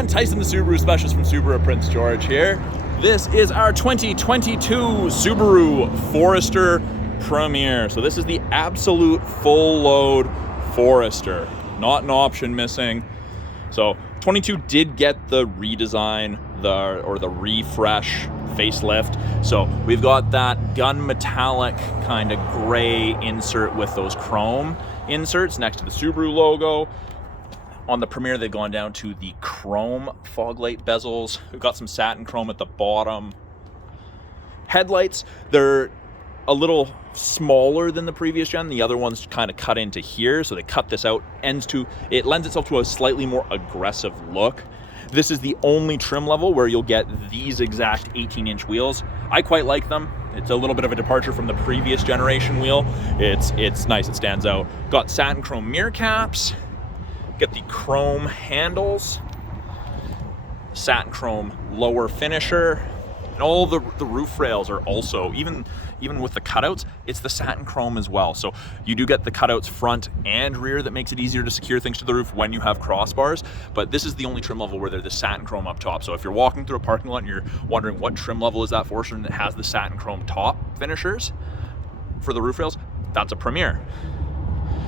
everyone, Tyson the Subaru specialist from Subaru Prince George here. This is our 2022 Subaru Forester Premier. So this is the absolute full load Forester, not an option missing. So 22 did get the redesign, the refresh facelift. So we've got that gun metallic kind of gray insert with those chrome inserts next to the Subaru logo. On the Premier, they've gone down to the chrome fog light bezels. We've got some satin chrome at the bottom. Headlights, they're a little smaller than the previous gen. The other ones kind of cut into here, so they cut this out. It lends itself to a slightly more aggressive look. This is the only trim level where you'll get these exact 18-inch wheels. I quite like them. It's a little bit of a departure from the previous generation wheel. It's nice, it stands out. Got satin chrome mirror caps. Get the chrome handles, satin chrome lower finisher, and all the roof rails are also, even with the cutouts, it's the satin chrome as well. So you do get the cutouts front and rear that makes it easier to secure things to the roof when you have crossbars, but this is the only trim level where they're the satin chrome up top. So if you're walking through a parking lot and you're wondering what trim level is that Forester and it has the satin chrome top finishers for the roof rails, that's a Premier.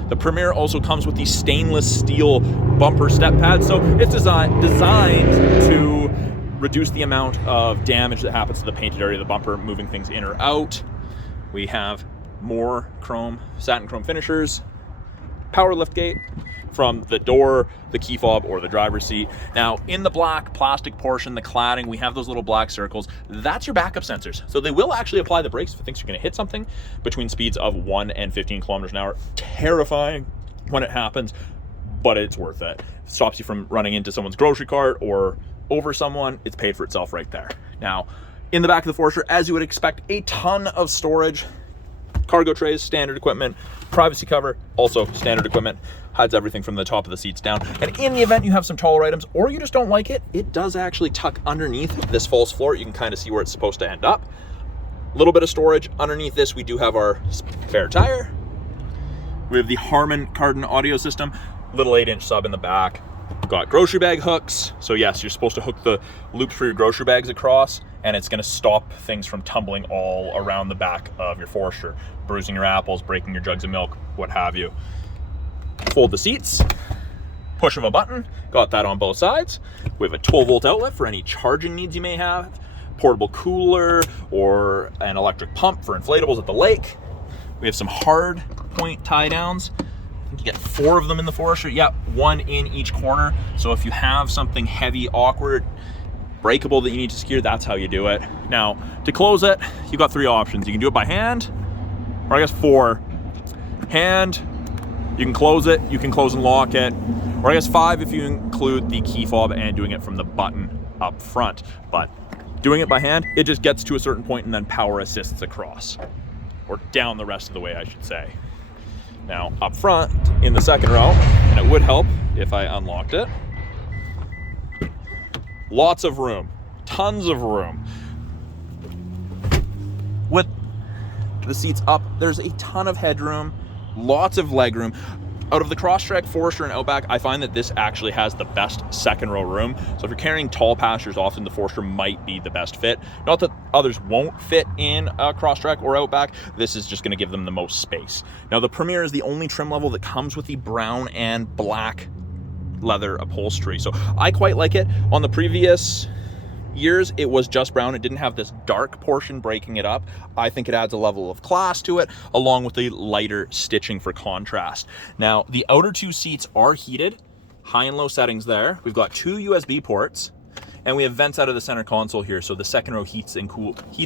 The Premier also comes with the stainless steel bumper step pad, so it's designed to reduce the amount of damage that happens to the painted area of the bumper, moving things in or out. We have more satin chrome finishers, power liftgate from the door, the key fob, or the driver's seat. Now, in the black plastic portion, the cladding, we have those little black circles. That's your backup sensors. So they will actually apply the brakes if it thinks you're gonna hit something between speeds of 1 and 15 kilometers an hour. Terrifying when it happens, but it's worth it. Stops you from running into someone's grocery cart or over someone. It's paid for itself right there. Now, in the back of the Forester, as you would expect, a ton of storage. Cargo trays, standard equipment. Privacy cover, also standard equipment. Hides everything from the top of the seats down. And in the event you have some taller items or you just don't like it, it does actually tuck underneath this false floor. You can kind of see where it's supposed to end up. A little bit of storage. Underneath this, we do have our spare tire. We have the Harman Kardon audio system, little 8-inch sub in the back. Got grocery bag hooks. So yes, you're supposed to hook the loops for your grocery bags across, and it's gonna stop things from tumbling all around the back of your Forester, bruising your apples, breaking your jugs of milk, what have you. Fold the seats, push of a button, got that on both sides. We have a 12-volt outlet for any charging needs you may have, portable cooler, or an electric pump for inflatables at the lake. We have some hard point tie downs. You get 4 of them in the Forester. Yeah, 1 in each corner. So if you have something heavy, awkward, breakable that you need to secure, that's how you do it. Now, to close it, you've got 3 options. You can do it by hand, or I guess 4. Hand, you can close it, you can close and lock it, or I guess 5 if you include the key fob and doing it from the button up front. But doing it by hand, it just gets to a certain point and then power assists across, or down the rest of the way, I should say. Now, up front in the second row, and it would help if I unlocked it, lots of room, tons of room. With the seats up, there's a ton of headroom, lots of legroom. Out of the Crosstrek, Forester, and Outback, I find that this actually has the best second row room. So if you're carrying tall passengers, often the Forester might be the best fit. Not that others won't fit in a Crosstrek or Outback, this is just gonna give them the most space. Now the Premier is the only trim level that comes with the brown and black leather upholstery. So I quite like it. On the previous years, it was just brown. It didn't have this dark portion breaking it up. I think it adds a level of class to it, along with the lighter stitching for contrast. Now, the outer 2 seats are heated, high and low settings there. We've got 2 USB ports, and we have vents out of the center console here, so the second row heats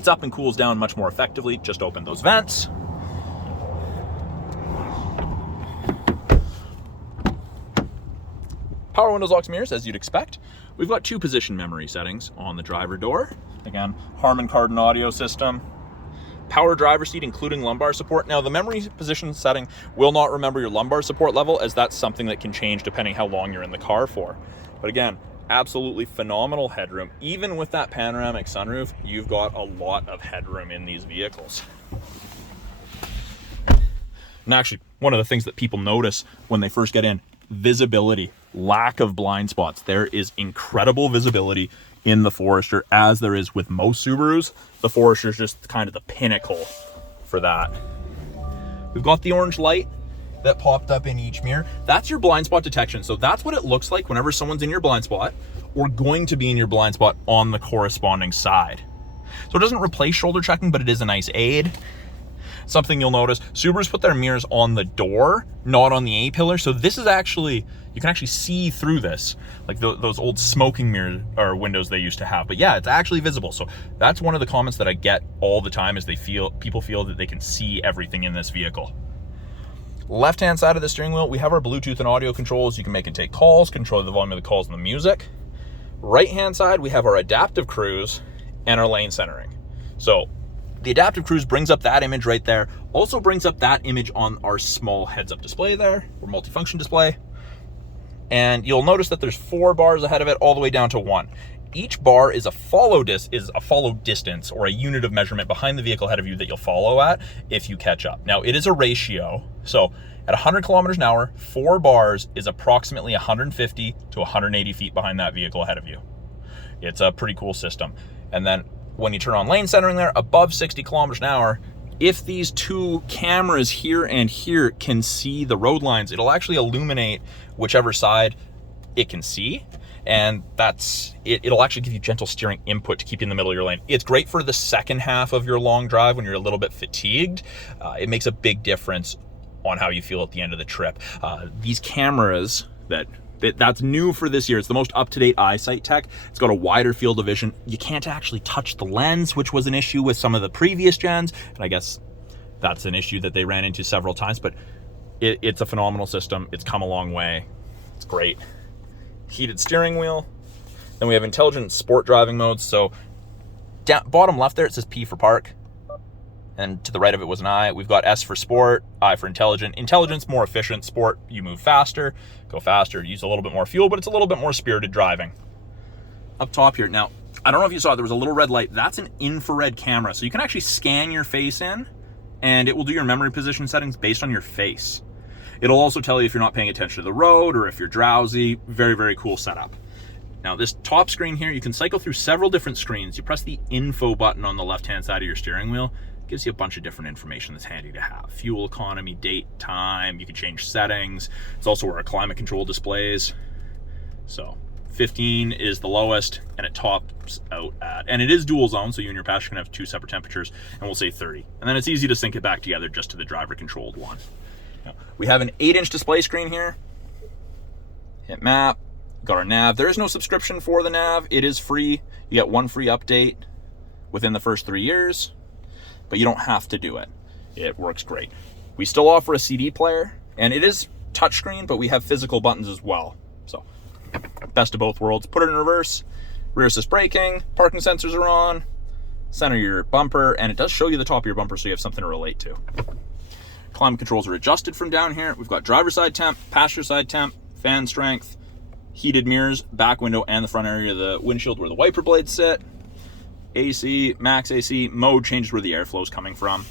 up and cools down much more effectively. Just open those vents. Power windows, locks, mirrors, as you'd expect. We've got 2 position memory settings on the driver door. Again, Harman Kardon audio system. Power driver seat, including lumbar support. Now, the memory position setting will not remember your lumbar support level, as that's something that can change depending how long you're in the car for. But again, absolutely phenomenal headroom. Even with that panoramic sunroof, you've got a lot of headroom in these vehicles. And actually, one of the things that people notice when they first get in, visibility. lack of blind spots. There is incredible visibility in the Forester, as there is with most Subarus. The Forester is just kind of the pinnacle for that. We've got the orange light that popped up in each mirror. That's your blind spot detection. So that's what it looks like whenever someone's in your blind spot or going to be in your blind spot on the corresponding side. So it doesn't replace shoulder checking, but it is a nice aid. Something you'll notice, Subarus put their mirrors on the door, not on the A-pillar. So this is actually, you can actually see through this, like those old smoking mirror or windows they used to have. But yeah, it's actually visible. So that's one of the comments that I get all the time, is people feel that they can see everything in this vehicle. Left-hand side of the steering wheel, we have our Bluetooth and audio controls. You can make and take calls, control the volume of the calls and the music. Right-hand side, we have our adaptive cruise and our lane centering. So the adaptive cruise brings up that image right there. Also brings up that image on our small heads-up display there, or multifunction display. And you'll notice that there's 4 bars ahead of it all the way down to 1. Each bar is a follow distance, or a unit of measurement behind the vehicle ahead of you that you'll follow at if you catch up. Now, it is a ratio. So at 100 kilometers an hour, 4 bars is approximately 150 to 180 feet behind that vehicle ahead of you. It's a pretty cool system. And then when you turn on lane centering there, above 60 kilometers an hour, if these 2 cameras here and here can see the road lines, it'll actually illuminate whichever side it can see. And it'll actually give you gentle steering input to keep you in the middle of your lane. It's great for the second half of your long drive when you're a little bit fatigued. It makes a big difference on how you feel at the end of the trip. These cameras that's new for this year. It's the most up-to-date Eyesight tech. It's got a wider field of vision. You can't actually touch the lens, which was an issue with some of the previous gens. And I guess that's an issue that they ran into several times, but it's a phenomenal system. It's come a long way. It's great. Heated steering wheel. Then we have intelligent sport driving modes. So bottom left there, it says P for park. And to the right of it was an I. We've got S for sport, I for intelligent. Intelligence, more efficient. Sport, you move faster, go faster, use a little bit more fuel, but it's a little bit more spirited driving. Up top here, now, I don't know if you saw it, there was a little red light. That's an infrared camera. So you can actually scan your face in, and it will do your memory position settings based on your face. It'll also tell you if you're not paying attention to the road or if you're drowsy. Very, very cool setup. Now this top screen here, you can cycle through several different screens. You press the info button on the left-hand side of your steering wheel. It gives you a bunch of different information that's handy to have. Fuel economy, date, time, you can change settings. It's also where our climate control displays. So 15 is the lowest, and it tops out at, and it is dual zone, so you and your passenger can have 2 separate temperatures, and we'll say 30. And then it's easy to sync it back together just to the driver controlled one. Now, we have an 8-inch display screen here. Hit map, got our nav. There is no subscription for the nav. It is free. You get 1 free update within the first 3 years, but you don't have to do it. It works great. We still offer a CD player, and it is touchscreen, but we have physical buttons as well. So best of both worlds. Put it in reverse, rear assist braking, parking sensors are on, center your bumper, and it does show you the top of your bumper so you have something to relate to. Climate controls are adjusted from down here. We've got driver side temp, passenger side temp, fan strength, heated mirrors, back window, and the front area of the windshield where the wiper blades sit. AC, max AC, mode changes where the airflow is coming from.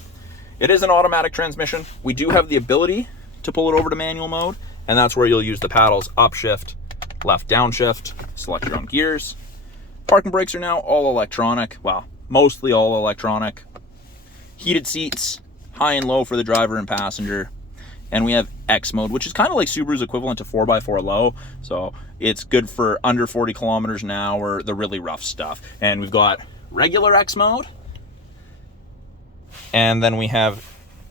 It is an automatic transmission. We do have the ability to pull it over to manual mode, and that's where you'll use the paddles, upshift, left downshift, select your own gears. Parking brakes are now all electronic. Well, mostly all electronic. Heated seats, high and low for the driver and passenger. And we have X mode, which is kind of like Subaru's equivalent to 4x4 low. So it's good for under 40 kilometers an hour, the really rough stuff. And we've got regular X mode. And then we have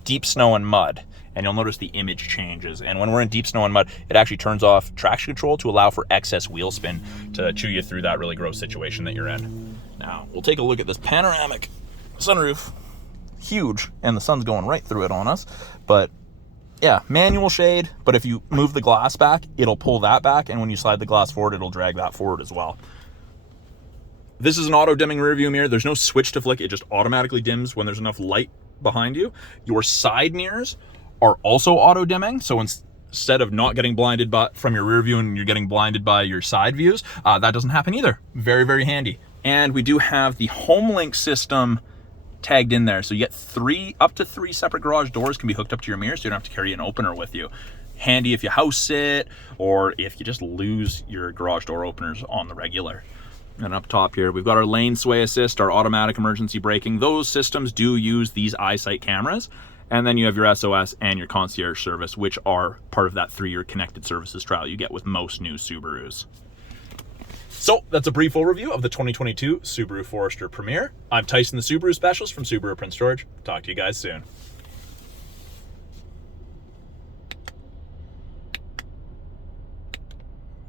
deep snow and mud. And you'll notice the image changes. And when we're in deep snow and mud, it actually turns off traction control to allow for excess wheel spin to chew you through that really gross situation that you're in. Now, we'll take a look at this panoramic sunroof. Huge, and the sun's going right through it on us. But yeah, manual shade, but if you move the glass back, it'll pull that back, and when you slide the glass forward, it'll drag that forward as well. This is an auto-dimming rear view mirror. There's no switch to flick. It just automatically dims when there's enough light behind you. Your side mirrors are also auto-dimming, so instead of not getting blinded from your rear view and you're getting blinded by your side views, that doesn't happen either. Very, very handy. And we do have the HomeLink system tagged in there, so you get up to three separate garage doors can be hooked up to your mirror, so you don't have to carry an opener with you. handy if you house sit or if you just lose your garage door openers on the regular. And up top here, we've got our lane sway assist, our automatic emergency braking. Those systems do use these Eyesight cameras. And then you have your SOS and your concierge service, which are part of that 3-year connected services trial you get with most new Subarus. So that's a brief overview of the 2022 Subaru Forester Premier. I'm Tyson, the Subaru specialist from Subaru Prince George. Talk to you guys soon.